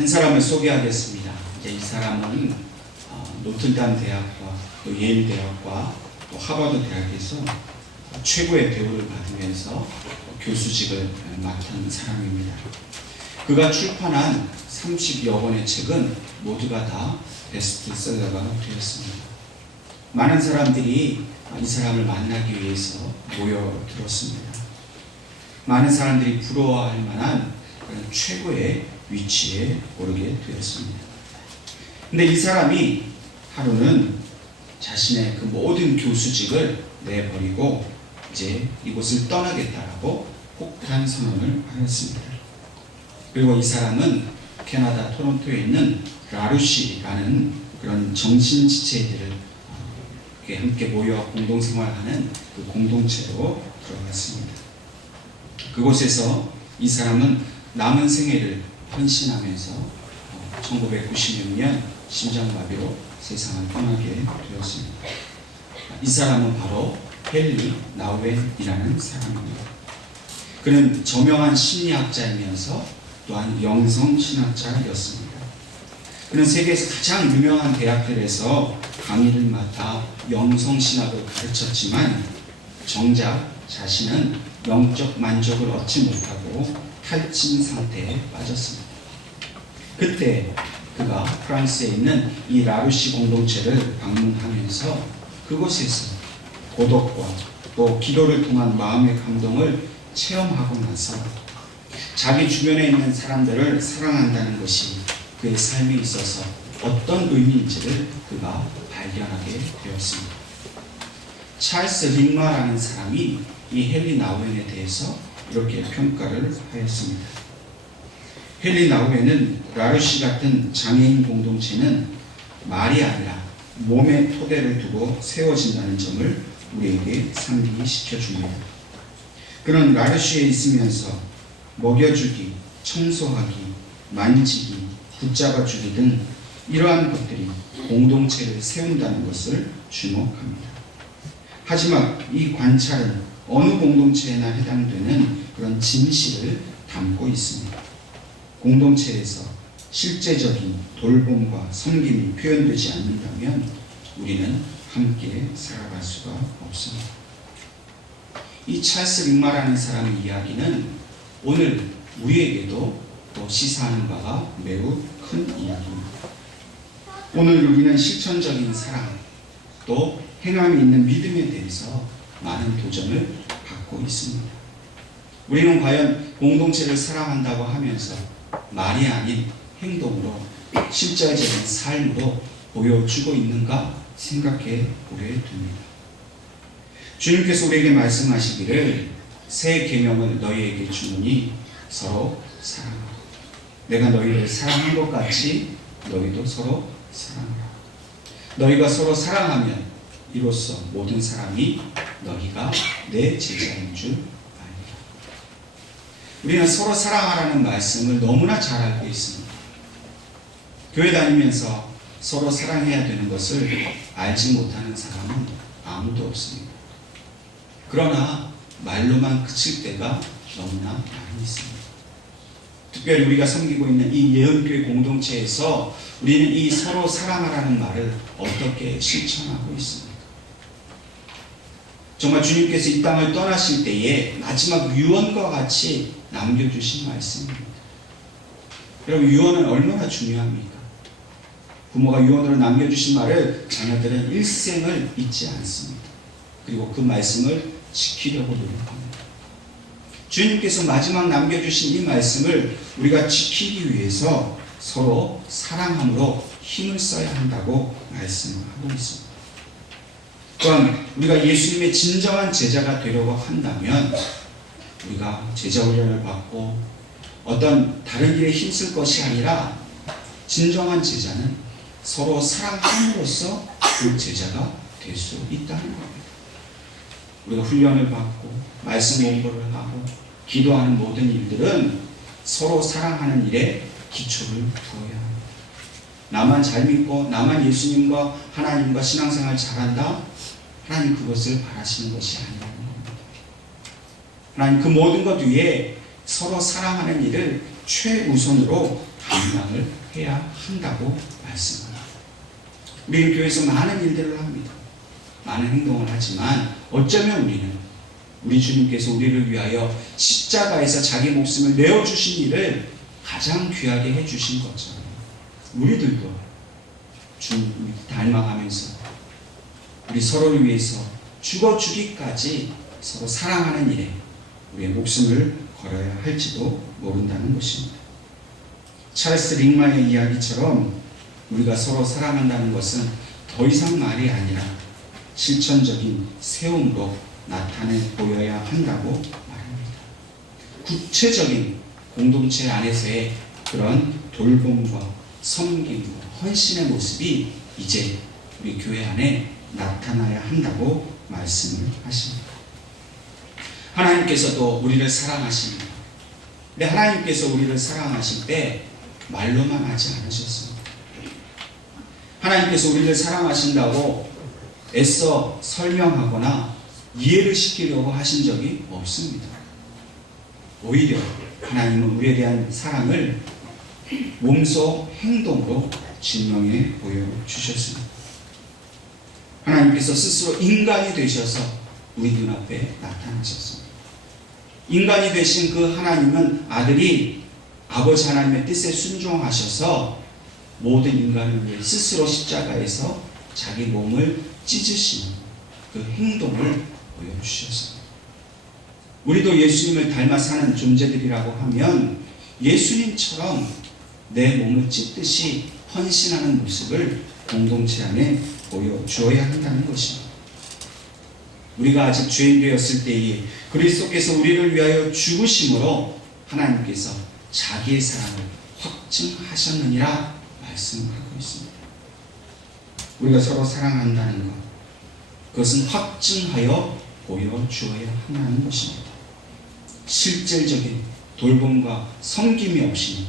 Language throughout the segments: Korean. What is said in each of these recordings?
한 사람을 소개하겠습니다. 이제 이 사람은 노틀담 대학과 또 예일 대학과 또 하버드 대학에서 최고의 대우를 받으면서 교수직을 맡은 사람입니다. 그가 출판한 30여 권의 책은 모두가 다 베스트셀러가 되었습니다. 많은 사람들이 이 사람을 만나기 위해서 모여들었습니다. 많은 사람들이 부러워할 만한 그런 최고의 위치에 오르게 되었습니다. 근데 이 사람이 하루는 자신의 그 모든 교수직을 내버리고 이제 이곳을 떠나겠다라고 혹한 선언을 하였습니다. 그리고 이 사람은 캐나다 토론토에 있는 라루시라는 그런 정신지체들을 함께 모여 공동생활하는 그 공동체로 들어갔습니다. 그곳에서 이 사람은 남은 생애를 헌신하면서 1996년 심장마비로 세상을 떠나게 되었습니다. 이 사람은 바로 헨리 나우엔이라는 사람입니다. 그는 저명한 심리학자이면서 또한 영성신학자였습니다. 그는 세계에서 가장 유명한 대학들에서 강의를 맡아 영성신학을 가르쳤지만 정작 자신은 영적 만족을 얻지 못하고 탈진 상태에 빠졌습니다. 그때 그가 프랑스에 있는 이 라루시 공동체를 방문하면서 그곳에서 고독과 또 기도를 통한 마음의 감동을 체험하고 나서 자기 주변에 있는 사람들을 사랑한다는 것이 그의 삶에 있어서 어떤 의미인지를 그가 발견하게 되었습니다. 찰스 링마라는 사람이 이 헨리 나우엔에 대해서 이렇게 평가를 하였습니다. 헨리 나우엔은 라루시 같은 장애인 공동체는 말이 아니라 몸의 토대를 두고 세워진다는 점을 우리에게 상기시켜줍니다. 그는 라루시에 있으면서 먹여주기, 청소하기, 만지기, 붙잡아주기 등 이러한 것들이 공동체를 세운다는 것을 주목합니다. 하지만 이 관찰은 어느 공동체에나 해당되는 그런 진실을 담고 있습니다. 공동체에서 실제적인 돌봄과 섬김이 표현되지 않는다면 우리는 함께 살아갈 수가 없습니다. 이 찰스 링마라는 사람의 이야기는 오늘 우리에게도 또 시사하는 바가 매우 큰 이야기입니다. 오늘 우리는 실천적인 사랑, 또 행함이 있는 믿음에 대해서 많은 도전을 받고 있습니다. 우리는 과연 공동체를 사랑한다고 하면서 말이 아닌 행동으로 실제적인 삶으로 보여주고 있는가 생각해 보게 됩니다. 주님께서 우리에게 말씀하시기를 새 계명을 너희에게 주노니 서로 사랑하라. 내가 너희를 사랑한 것 같이 너희도 서로 사랑하라. 너희가 서로 사랑하면 이로써 모든 사람이 너희가 내 제자인 줄 알리라. 우리는 서로 사랑하라는 말씀을 너무나 잘 알고 있습니다. 교회 다니면서 서로 사랑해야 되는 것을 알지 못하는 사람은 아무도 없습니다. 그러나 말로만 그칠 때가 너무나 많이 있습니다. 특별히 우리가 섬기고 있는 이 예언교회 공동체에서 우리는 이 서로 사랑하라는 말을 어떻게 실천하고 있습니까? 정말 주님께서 이 땅을 떠나실 때에 마지막 유언과 같이 남겨주신 말씀입니다. 여러분, 유언은 얼마나 중요합니까? 부모가 유언으로 남겨주신 말을 자녀들은 일생을 잊지 않습니다. 그리고 그 말씀을 지키려고 노력합니다. 주님께서 마지막 남겨주신 이 말씀을 우리가 지키기 위해서 서로 사랑함으로 힘을 써야 한다고 말씀을 하고 있습니다. 또한 우리가 예수님의 진정한 제자가 되려고 한다면 우리가 제자 훈련을 받고 어떤 다른 일에 힘쓸 것이 아니라 진정한 제자는 서로 사랑함으로써 그 제자가 될 수 있다는 겁니다. 우리가 훈련을 받고 말씀 공부를 하고 기도하는 모든 일들은 서로 사랑하는 일에 기초를 두어야 합니다. 나만 잘 믿고 나만 예수님과 하나님과 신앙생활 잘한다? 하나님 그것을 바라시는 것이 아니라는 겁니다. 하나님 그 모든 것 위에 서로 사랑하는 일을 최우선으로 감당을 해야 한다고 말씀합니다. 우리 교회에서 많은 일들을 합니다. 많은 행동을 하지만 어쩌면 우리는 우리 주님께서 우리를 위하여 십자가에서 자기 목숨을 내어주신 일을 가장 귀하게 해주신 것처럼 우리들도 주님 닮아가면서 우리 서로를 위해서 죽어주기까지 서로 사랑하는 일에 우리의 목숨을 걸어야 할지도 모른다는 것입니다. 찰스 링마의 이야기처럼 우리가 서로 사랑한다는 것은 더 이상 말이 아니라 실천적인 세움으로 나타내 보여야 한다고 말합니다. 구체적인 공동체 안에서의 그런 돌봄과 섬김과 헌신의 모습이 이제 우리 교회 안에 나타나야 한다고 말씀을 하십니다. 하나님께서도 우리를 사랑하십니다. 근데 하나님께서 우리를 사랑하실 때 말로만 하지 않으셨습니다. 하나님께서 우리를 사랑하신다고 애써 설명하거나 이해를 시키려고 하신 적이 없습니다. 오히려 하나님은 우리에 대한 사랑을 몸소 행동으로 증명해 보여주셨습니다. 하나님께서 스스로 인간이 되셔서 우리 눈앞에 나타나셨습니다. 인간이 되신 그 하나님은 아들이 아버지 하나님의 뜻에 순종하셔서 모든 인간을 위해 스스로 십자가에서 자기 몸을 찢으시는 그 행동을 보여주셨습니다. 우리도 예수님을 닮아 사는 존재들이라고 하면 예수님처럼 내 몸을 찢듯이 헌신하는 모습을 공동체 안에 보여주어야 한다는 것입니다. 우리가 아직 죄인 되었을 때에 그리스도께서 우리를 위하여 죽으심으로 하나님께서 자기의 사랑을 확증하셨느니라 말씀하고 있습니다. 우리가 서로 사랑한다는 것, 그것은 확증하여 보여주어야 한다는 것입니다. 실질적인 돌봄과 섬김이 없이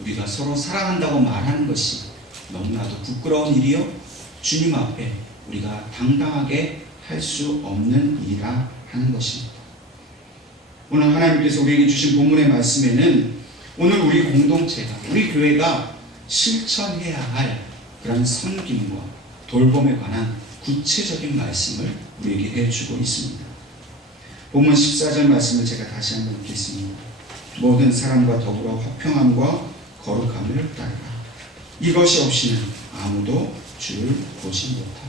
우리가 서로 사랑한다고 말하는 것이 너무나도 부끄러운 일이요 주님 앞에 우리가 당당하게 할 수 없는 일이라 하는 것입니다. 오늘 하나님께서 우리에게 주신 본문의 말씀에는 오늘 우리 공동체가, 우리 교회가 실천해야 할 그런 섬김과 돌봄에 관한 구체적인 말씀을 우리에게 해주고 있습니다. 본문 14절 말씀을 제가 다시 한번 읽겠습니다. 모든 사람과 더불어 화평함과 거룩함을 따르라. 이것이 없이는 아무도 주를 보지 못하리라.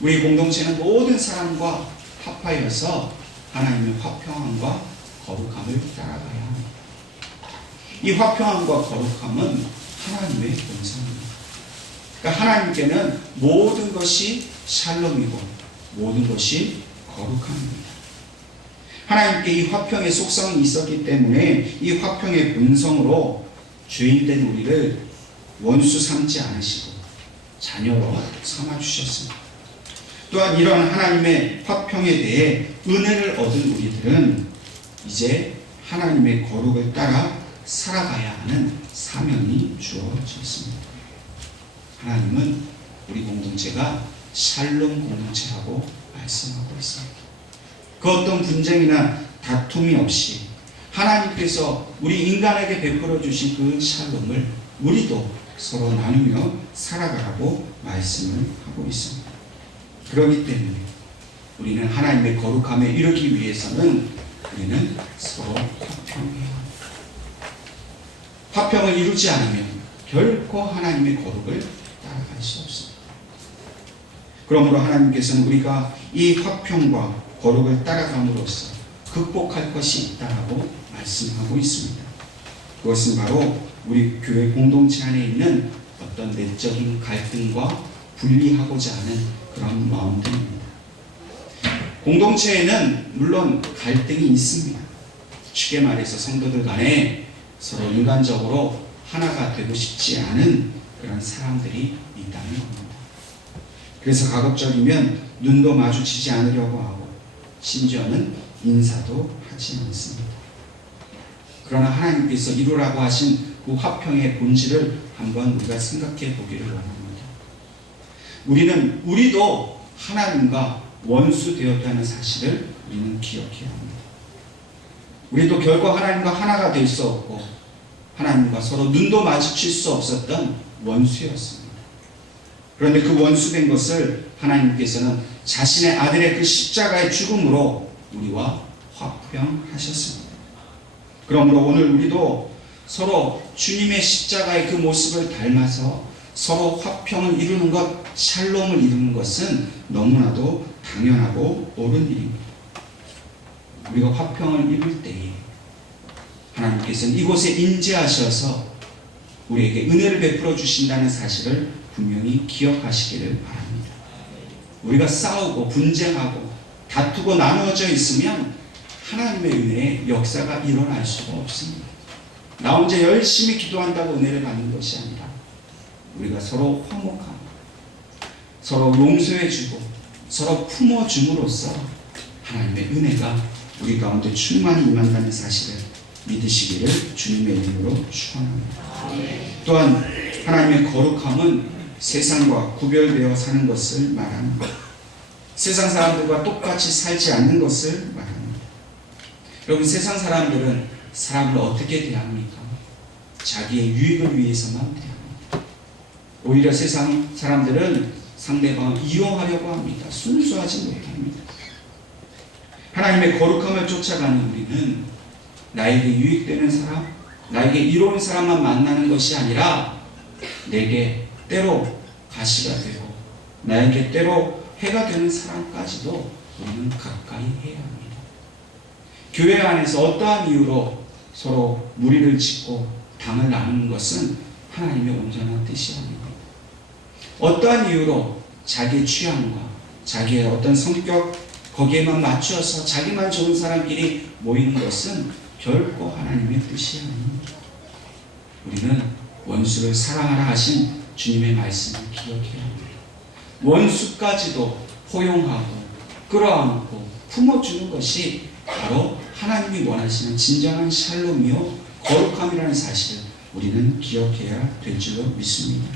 우리 공동체는 모든 사람과 합하여서 하나님의 화평함과 거룩함을 따라가야 합니다. 이 화평함과 거룩함은 하나님의 본성입니다. 그러니까 하나님께는 모든 것이 샬롬이고 모든 것이 거룩함입니다. 하나님께 이 화평의 속성이 있었기 때문에 이 화평의 본성으로 죄인된 우리를 원수 삼지 않으시고 자녀로 삼아주셨습니다. 또한 이런 하나님의 화평에 대해 은혜를 얻은 우리들은 이제 하나님의 거룩을 따라 살아가야 하는 사명이 주어졌습니다. 하나님은 우리 공동체가 샬롬 공동체라고 말씀하고 있습니다. 그 어떤 분쟁이나 다툼이 없이 하나님께서 우리 인간에게 베풀어 주신 그 샬롬을 우리도 서로 나누며 살아가라고 말씀을 하고 있습니다. 그렇기 때문에 우리는 하나님의 거룩함에 이르기 위해서는 우리는 서로 화평해야 합니다. 화평을 이루지 않으면 결코 하나님의 거룩을 따라갈 수 없습니다. 그러므로 하나님께서는 우리가 이 화평과 거룩을 따라감으로써 극복할 것이 있다고 말씀하고 있습니다. 그것은 바로 우리 교회 공동체 안에 있는 어떤 내적인 갈등과 분리하고자 하는 그런 마음들입니다. 공동체에는 물론 갈등이 있습니다. 쉽게 말해서 성도들 간에 서로 인간적으로 하나가 되고 싶지 않은 그런 사람들이 있다는 겁니다. 그래서 가급적이면 눈도 마주치지 않으려고 하고 심지어는 인사도 하지 않습니다. 그러나 하나님께서 이루라고 하신 그 화평의 본질을 한번 우리가 생각해 보기를 원합니다. 우리도 하나님과 원수 되었다는 사실을 우리는 기억해야 합니다. 우리도 결코 하나님과 하나가 될 수 없고 하나님과 서로 눈도 마주칠 수 없었던 원수였습니다. 그런데 그 원수된 것을 하나님께서는 자신의 아들의 그 십자가의 죽음으로 우리와 화평하셨습니다. 그러므로 오늘 우리도 서로 주님의 십자가의 그 모습을 닮아서 서로 화평을 이루는 것, 샬롬을 이루는 것은 너무나도 당연하고 옳은 일입니다. 우리가 화평을 이룰 때에 하나님께서는 이곳에 임재하셔서 우리에게 은혜를 베풀어 주신다는 사실을 분명히 기억하시기를 바랍니다. 우리가 싸우고 분쟁하고 다투고 나누어져 있으면 하나님의 은혜의 역사가 일어날 수가 없습니다. 나 혼자 열심히 기도한다고 은혜를 받는 것이 아니라 우리가 서로 화목하고 서로 용서해주고 서로 품어줌으로써 하나님의 은혜가 우리 가운데 충만히 임한다는 사실을 믿으시기를 주님의 이름으로 축원합니다. 또한 하나님의 거룩함은 세상과 구별되어 사는 것을 말합니다. 세상 사람들과 똑같이 살지 않는 것을 말합니다. 여러분, 세상 사람들은 사람을 어떻게 대합니까? 자기의 유익을 위해서만 대합니다. 오히려 세상 사람들은 상대방을 이용하려고 합니다. 순수하지 못합니다. 하나님의 거룩함을 쫓아가는 우리는 나에게 유익되는 사람, 나에게 이로운 사람만 만나는 것이 아니라 내게 때로 가시가 되고 나에게 때로 해가 되는 사람까지도 우리는 가까이 해야 합니다. 교회 안에서 어떠한 이유로 서로 무리를 짓고 당을 나누는 것은 하나님의 온전한 뜻이 아닙니다. 어떠한 이유로 자기의 취향과 자기의 어떤 성격 거기에만 맞춰서 자기만 좋은 사람끼리 모이는 것은 결코 하나님의 뜻이 아닙니다. 우리는 원수를 사랑하라 하신 주님의 말씀을 기억해야 합니다. 원수까지도 포용하고 끌어안고 품어주는 것이 바로 하나님이 원하시는 진정한 샬롬이요 거룩함이라는 사실을 우리는 기억해야 될 줄로 믿습니다.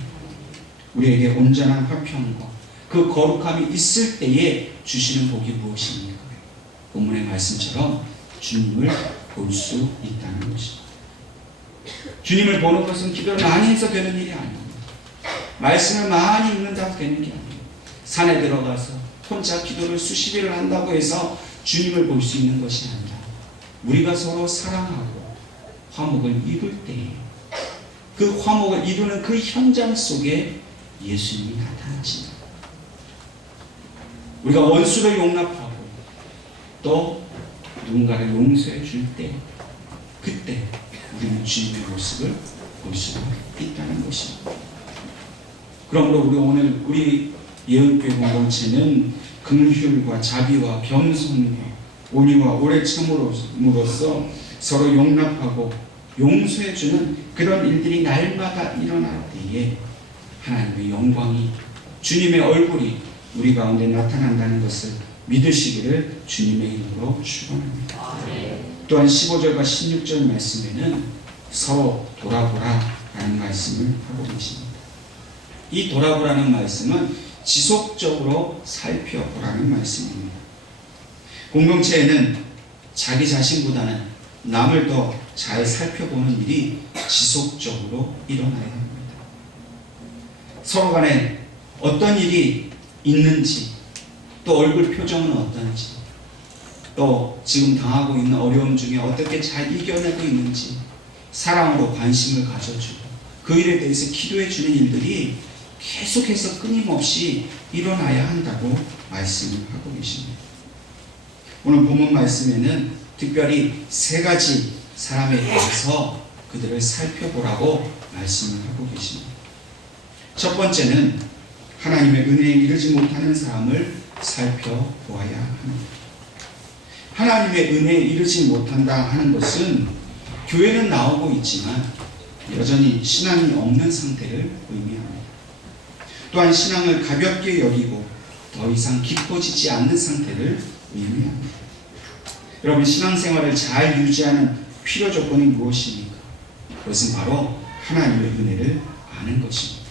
우리에게 온전한 화평과 그 거룩함이 있을 때에 주시는 복이 무엇입니까? 본문의 말씀처럼 주님을 볼 수 있다는 것입니다. 주님을 보는 것은 기도를 많이 해서 되는 일이 아닙니다. 말씀을 많이 읽는다고 되는 게 아니에요. 산에 들어가서 혼자 기도를 수십 일을 한다고 해서 주님을 볼 수 있는 것이 아니라 우리가 서로 사랑하고 화목을 이룰 때에 그 화목을 이루는 그 현장 속에 예수님이 나타나신다. 우리가 원수를 용납하고 또 누군가를 용서해 줄 때 그때 우리는 주님의 모습을 볼 수가 있다는 것입니다. 그러므로 우리 오늘 우리 예언교회 공동체는 긍휼과 자비와 겸손과 온유와 오래 참음으로써 서로 용납하고 용서해 주는 그런 일들이 날마다 일어날 때에 하나님의 영광이 주님의 얼굴이 우리 가운데 나타난다는 것을 믿으시기를 주님의 이름으로 축원합니다. 또한 15절과 16절 말씀에는 서로 돌아보라 라는 말씀을 하고 계십니다. 이 돌아보라는 말씀은 지속적으로 살펴보라는 말씀입니다. 공동체에는 자기 자신보다는 남을 더 잘 살펴보는 일이 지속적으로 일어나야 합니다. 서로 간에 어떤 일이 있는지, 또 얼굴 표정은 어떤지, 또 지금 당하고 있는 어려움 중에 어떻게 잘 이겨내고 있는지 사랑으로 관심을 가져주고 그 일에 대해서 기도해 주는 일들이 계속해서 끊임없이 일어나야 한다고 말씀을 하고 계십니다. 오늘 본문 말씀에는 특별히 세 가지 사람에 대해서 그들을 살펴보라고 말씀을 하고 계십니다. 첫 번째는 하나님의 은혜에 이르지 못하는 사람을 살펴보아야 합니다. 하나님의 은혜에 이르지 못한다 하는 것은 교회는 나오고 있지만 여전히 신앙이 없는 상태를 의미합니다. 또한 신앙을 가볍게 여기고 더 이상 깊어지지 않는 상태를 의미합니다. 여러분, 신앙생활을 잘 유지하는 필요 조건이 무엇입니까? 그것은 바로 하나님의 은혜를 아는 것입니다.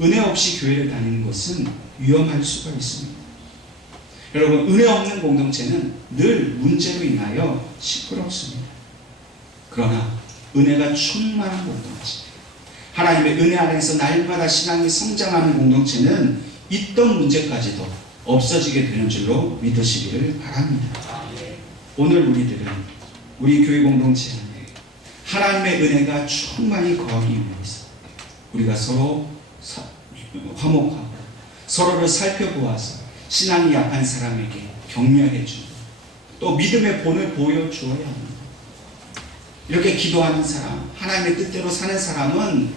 은혜 없이 교회를 다니는 것은 위험할 수가 있습니다. 여러분, 은혜 없는 공동체는 늘 문제로 인하여 시끄럽습니다. 그러나 은혜가 충만한 공동체, 하나님의 은혜 안에서 날마다 신앙이 성장하는 공동체는 있던 문제까지도 없어지게 되는 줄로 믿으시기를 바랍니다. 오늘 우리 교회 공동체는 하나님의 은혜가 충만히 거하기 위해서 우리가 서로 화목하고 서로를 살펴보아서 신앙이 약한 사람에게 격려해주고 또 믿음의 본을 보여주어야 합니다. 이렇게 기도하는 사람, 하나님의 뜻대로 사는 사람은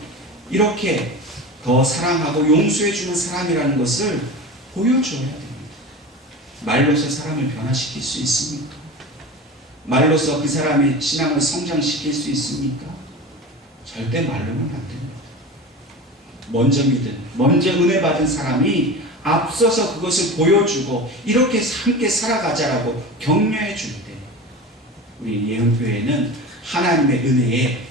이렇게 더 사랑하고 용서해주는 사람이라는 것을 보여줘야 됩니다. 말로서 사람을 변화시킬 수 있습니까? 말로서 그 사람의 신앙을 성장시킬 수 있습니까? 절대 말로는 안 됩니다. 먼저 믿은, 먼저 은혜 받은 사람이 앞서서 그것을 보여주고 이렇게 함께 살아가자라고 격려해 줄 때 우리 예언교회는 하나님의 은혜에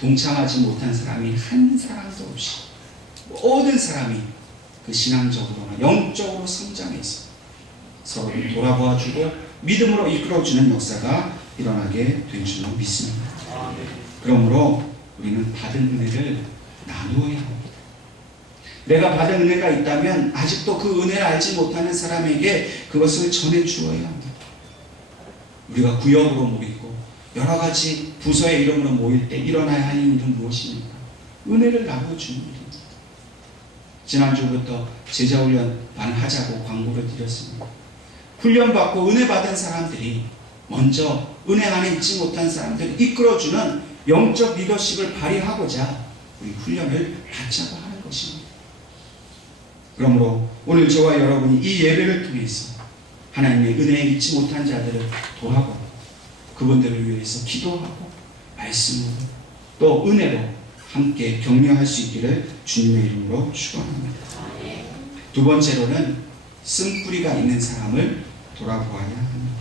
동참하지 못한 사람이 한 사람도 없이 모든 사람이 그 신앙적으로나 영적으로 성장해서 서로를 돌아보아주고 믿음으로 이끌어주는 역사가 일어나게 될 줄로 믿습니다. 그러므로 우리는 받은 은혜를 나누어야 합니다. 내가 받은 은혜가 있다면 아직도 그 은혜를 알지 못하는 사람에게 그것을 전해주어야 합니다. 우리가 구역으로 모이고 여러 가지 부서의 이름으로 모일 때 일어나야 하는 일은 무엇입니까? 은혜를 나눠주는 일입니다. 지난주부터 제자훈련반 하자고 광고를 드렸습니다. 훈련받고 은혜 받은 사람들이 먼저 은혜 안에 있지 못한 사람들을 이끌어주는 영적 리더십을 발휘하고자 우리 훈련을 받자고 하는 것입니다. 그러므로 오늘 저와 여러분이 이 예배를 통해서 하나님의 은혜에 있지 못한 자들을 도와고 그분들을 위해서 기도하고 말씀으로 또 은혜로 함께 격려할 수 있기를 주님의 이름으로 축원합니다. 두 번째로는 쓴뿌리가 있는 사람을 돌아보아야 합니다.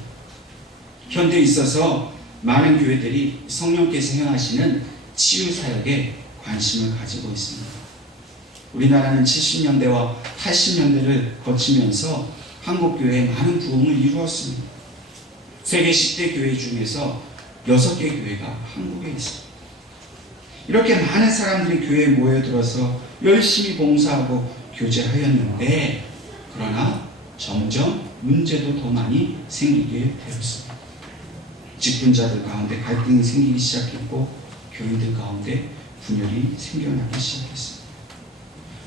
현대에 있어서 많은 교회들이 성령께서 행하시는 치유 사역에 관심을 가지고 있습니다. 우리나라는 70년대와 80년대를 거치면서 한국 교회에 많은 부흥을 이루었습니다. 세계 10대 교회 중에서 6개 교회가 한국에 있습니다. 이렇게 많은 사람들이 교회에 모여들어서 열심히 봉사하고 교제하였는데 그러나 점점 문제도 더 많이 생기게 되었습니다. 직분자들 가운데 갈등이 생기기 시작했고 교인들 가운데 분열이 생겨나기 시작했습니다.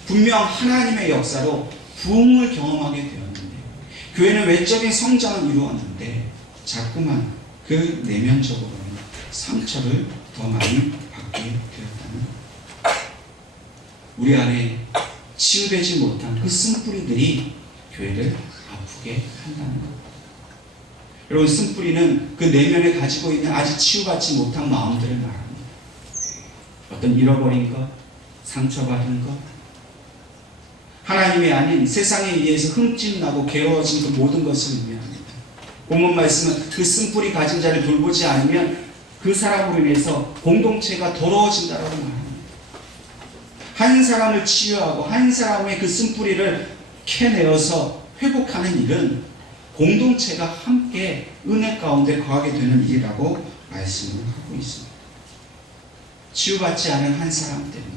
분명 하나님의 역사로 부흥을 경험하게 되었는데 교회는 외적인 성장을 이루었는데 자꾸만 그 내면적으로는 상처를 더 많이 받게 되었다는 우리 안에 치유되지 못한 그 쓴뿌리들이 교회를 아프게 한다는 것. 여러분, 쓴뿌리는 그 내면에 가지고 있는 아직 치유받지 못한 마음들을 말합니다. 어떤 잃어버린 것, 상처받은 것, 하나님이 아닌 세상에 의해서 흠집나고 괴로워진 그 모든 것을 의미합니다. 본문 말씀은 그 쓴뿌리 가진 자를 돌보지 않으면 그 사람으로 인해서 공동체가 더러워진다라고 말합니다. 한 사람을 치유하고 한 사람의 그 쓴뿌리를 캐내어서 회복하는 일은 공동체가 함께 은혜 가운데 거하게 되는 일이라고 말씀을 하고 있습니다. 치유받지 않은 한 사람 때문에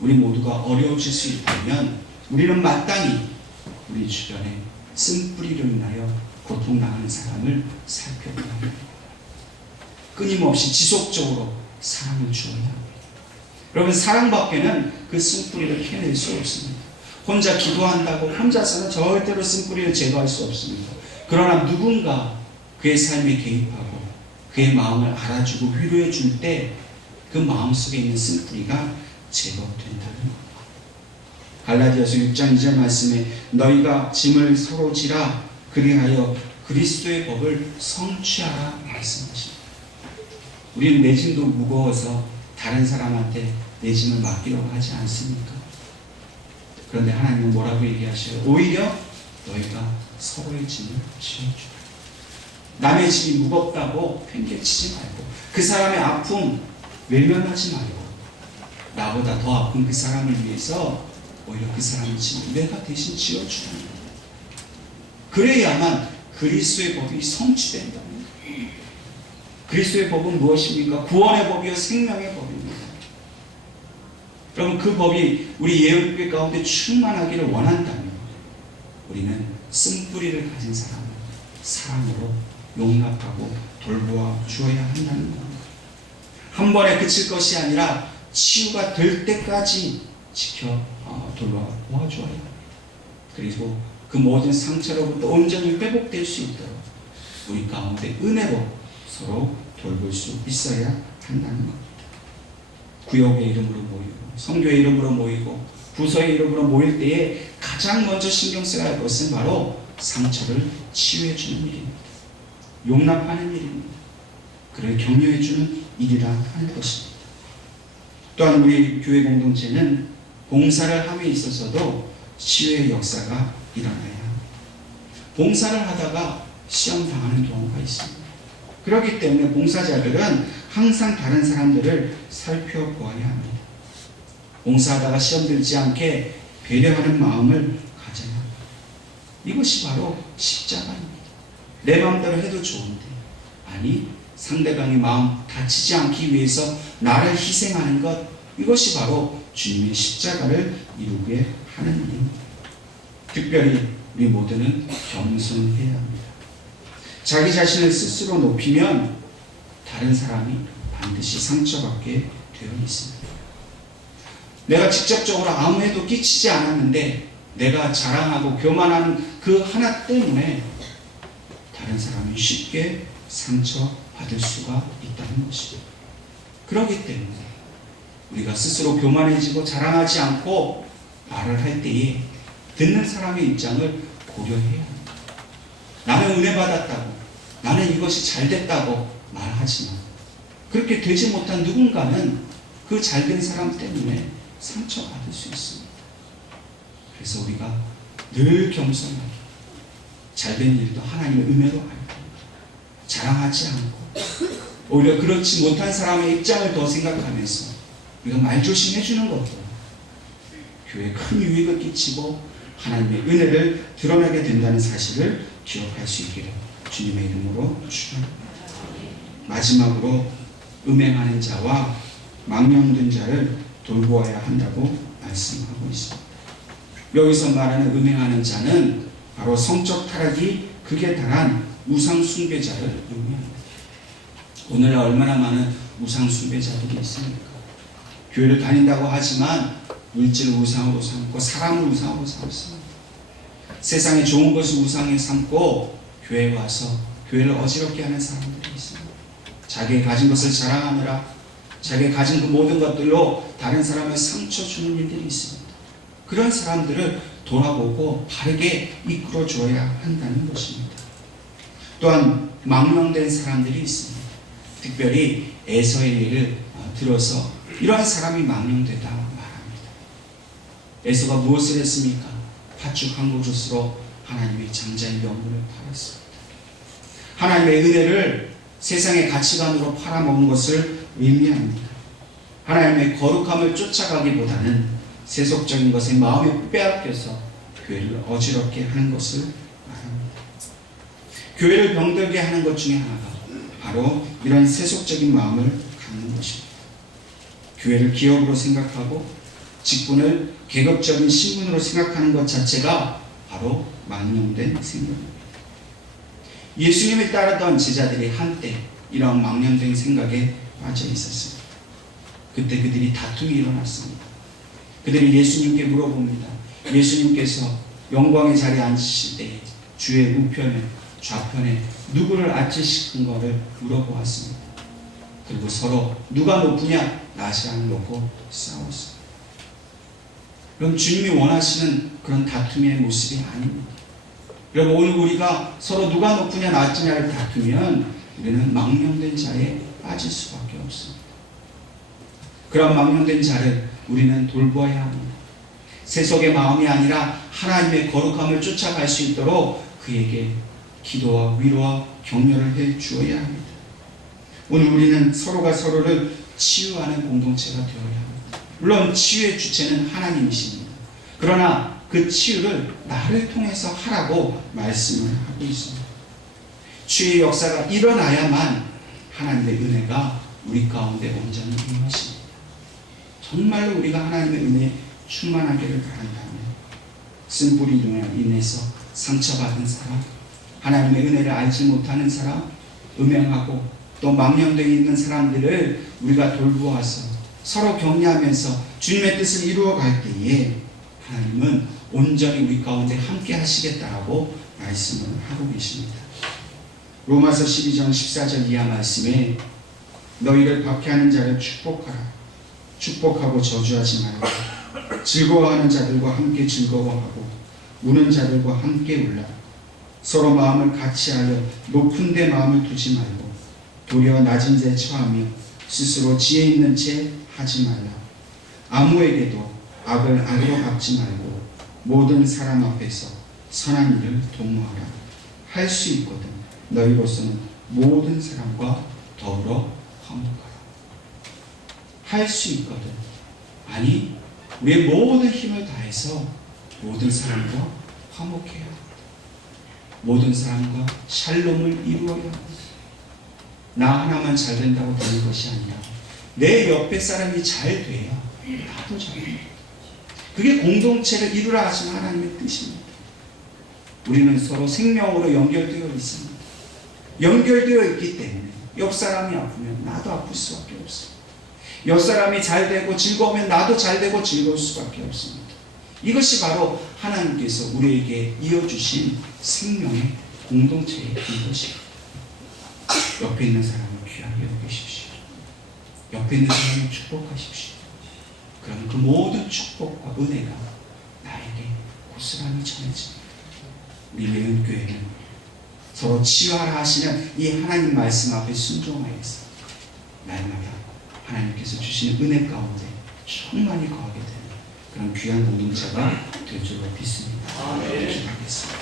우리 모두가 어려워질 수 있다면 우리는 마땅히 우리 주변에 쓴뿌리로 인하여 고통당하는 사람을 살펴보아야 합니다. 끊임없이 지속적으로 사랑을 주어야 합니다. 여러분, 사랑밖에는 그 쓴뿌리를 캐낼 수 없습니다. 혼자 기도한다고 혼자서는 절대로 쓴뿌리를 제거할 수 없습니다. 그러나 누군가 그의 삶에 개입하고 그의 마음을 알아주고 위로해 줄 때 그 마음속에 있는 쓴뿌리가 제거된다는 것. 갈라디아서 6장 2절 말씀에 너희가 짐을 서로 지라 그리하여 그리스도의 법을 성취하라 말씀하십니다. 우리는 내 짐도 무거워서 다른 사람한테 내 짐을 맡기려고 하지 않습니까? 그런데 하나님은 뭐라고 얘기하셔요? 오히려 너희가 서로의 짐을 지어주라. 남의 짐이 무겁다고 팽개치지 말고 그 사람의 아픔 외면하지 말고 나보다 더 아픈 그 사람을 위해서 오히려 그 사람의 짐을 내가 대신 지어주라. 그래야만 그리스도의 법이 성취된다. 그리스도의 법은 무엇입니까? 구원의 법이요 생명의 법입니다. 여러분, 그 법이 우리 예언교회 가운데 충만하기를 원한다면 우리는 쓴뿌리를 가진 사람을 사랑으로 용납하고 돌보아 주어야 한다는 겁니다. 한 번에 그칠 것이 아니라 치유가 될 때까지 돌보아 주어야 합니다. 그리고 그 모든 상처로부터 온전히 회복될 수 있도록 우리 가운데 은혜로 서로 돌볼 수 있어야 한다는 겁니다. 구역의 이름으로 모이고 성교의 이름으로 모이고 부서의 이름으로 모일 때에 가장 먼저 신경 써야 할 것은 바로 상처를 치유해 주는 일입니다. 용납하는 일입니다. 그를 격려해 주는 일이라 하는 것입니다. 또한 우리 교회 공동체는 봉사를 함에 있어서도 치유의 역사가 일어나야 합니다. 봉사를 하다가 시험 당하는 경우가 있습니다. 그렇기 때문에 봉사자들은 항상 다른 사람들을 살펴보아야 합니다. 봉사하다가 시험 들지 않게 배려하는 마음을 가져야 합니다. 이것이 바로 십자가입니다. 내 마음대로 해도 좋은데, 아니 상대방의 마음 다치지 않기 위해서 나를 희생하는 것, 이것이 바로 주님의 십자가를 이루게 하는 일입니다. 특별히 우리 모두는 겸손해야 합니다. 자기 자신을 스스로 높이면 다른 사람이 반드시 상처받게 되어 있습니다. 내가 직접적으로 아무 해도 끼치지 않았는데 내가 자랑하고 교만하는 그 하나 때문에 다른 사람이 쉽게 상처받을 수가 있다는 것입니다. 그렇기 때문에 우리가 스스로 교만해지고 자랑하지 않고 말을 할 때에 듣는 사람의 입장을 고려해야 합니다. 나는 은혜 받았다고, 나는 이것이 잘 됐다고 말하지만 그렇게 되지 못한 누군가는 그 잘된 사람 때문에 상처받을 수 있습니다. 그래서 우리가 늘 겸손하게 잘된 일도 하나님의 은혜로 알고 자랑하지 않고 오히려 그렇지 못한 사람의 입장을 더 생각하면서 우리가 말조심해 주는 것도 교회에 큰 유익을 끼치고 하나님의 은혜를 드러내게 된다는 사실을 기억할 수 있기를 주님의 이름으로 축원합니다. 마지막으로 음행하는 자와 망령된 자를 돌보아야 한다고 말씀하고 있습니다. 여기서 말하는 음행하는 자는 바로 성적 타락이 극에 달한 우상 숭배자를 의미합니다. 오늘날 얼마나 많은 우상 숭배자들이 있습니까? 교회를 다닌다고 하지만 물질을 우상으로 삼고 사람을 우상으로 삼습니다. 세상에 좋은 것을 우상에 삼고 교회에 와서 교회를 어지럽게 하는 사람들이 있습니다. 자기가 가진 것을 자랑하느라 자기가 가진 그 모든 것들로 다른 사람을 상처 주는 일들이 있습니다. 그런 사람들을 돌아보고 바르게 이끌어 줘야 한다는 것입니다. 또한 망령된 사람들이 있습니다. 특별히 에서의 예를 들어서 이러한 사람이 망령되다 말합니다. 에서가 무엇을 했습니까? 파축한 것으로 하나님의 장자의 명분을 팔았습니다. 하나님의 은혜를 세상의 가치관으로 팔아먹은 것을 의미합니다. 하나님의 거룩함을 쫓아가기보다는 세속적인 것에 마음이 빼앗겨서 교회를 어지럽게 하는 것을 말합니다. 교회를 병들게 하는 것 중에 하나가 바로 이런 세속적인 마음을 갖는 것입니다. 교회를 기업으로 생각하고 직분을 계급적인 신분으로 생각하는 것 자체가 바로 망령된 생각입니다. 예수님을 따르던 제자들이 한때 이러한 망령된 생각에 빠져 있었습니다. 그때 그들이 다툼이 일어났습니다. 그들이 예수님께 물어봅니다. 예수님께서 영광의 자리에 앉으실 때 주의 우편에 좌편에 누구를 앉으시는 것을 물어보았습니다. 그리고 서로 누가 높으냐 나시랑 놓고 싸웠습니다. 그럼 주님이 원하시는 그런 다툼의 모습이 아닙니다. 여러분, 오늘 우리가 서로 누가 높으냐 낮으냐를 다투면 우리는 망령된 자에 빠질 수밖에 없습니다. 그런 망령된 자를 우리는 돌보아야 합니다. 세속의 마음이 아니라 하나님의 거룩함을 쫓아갈 수 있도록 그에게 기도와 위로와 격려를 해 주어야 합니다. 오늘 우리는 서로가 서로를 치유하는 공동체가 되어야 합니다. 물론 치유의 주체는 하나님이십니다. 그러나 그 치유를 나를 통해서 하라고 말씀을 하고 있습니다. 치유의 역사가 일어나야만 하나님의 은혜가 우리 가운데 온전히 임하십니다. 정말로 우리가 하나님의 은혜에 충만하기를 바란다면 쓴뿌리로 인해서 상처받은 사람, 하나님의 은혜를 알지 못하는 사람, 음행하고 또 망령되어 있는 사람들을 우리가 돌보아서 서로 격려하면서 주님의 뜻을 이루어갈 때에 하나님은 온전히 우리 가운데 함께 하시겠다라고 말씀을 하고 계십니다. 로마서 12장 14절 이하 말씀에 너희를 박해하는 자를 축복하라. 축복하고 저주하지 말고 즐거워하는 자들과 함께 즐거워하고 우는 자들과 함께 울라. 서로 마음을 같이하여 높은 데 마음을 두지 말고 도리어 낮은 데 처하며 스스로 지혜 있는 채 하지 말라. 아무에게도 악을 악으로 갚지 말고 모든 사람 앞에서 선한 일을 도모하라. 할 수 있거든 너희로서는 모든 사람과 더불어 화목하라. 할 수 있거든. 아니, 우리의 모든 힘을 다해서 모든 사람과 화목해야 합니다. 모든 사람과 샬롬을 이루어야 합니다. 나 하나만 잘 된다고 되는 것이 아니라 내 옆에 사람이 잘 돼야 나도 잘 됩니다. 그게 공동체를 이루라 하시는 하나님의 뜻입니다. 우리는 서로 생명으로 연결되어 있습니다. 연결되어 있기 때문에 옆 사람이 아프면 나도 아플 수밖에 없습니다. 옆 사람이 잘 되고 즐거우면 나도 잘 되고 즐거울 수밖에 없습니다. 이것이 바로 하나님께서 우리에게 이어주신 생명의 공동체의 것입니다. 옆에 있는 사람을 귀하게 여기십시오. 옆에 있는 사람을 축복하십시오. 그럼 그 모든 축복과 은혜가 나에게 고스란히 전해집니다. 우리 매운교회는 서로 치유하라 하시는 이 하나님 말씀 앞에 순종하여서 날마다 하나님께서 주시는 은혜 가운데 충만히 거하게 되는 그런 귀한 공동체가 될 줄로 믿습니다. 기도하겠습니다.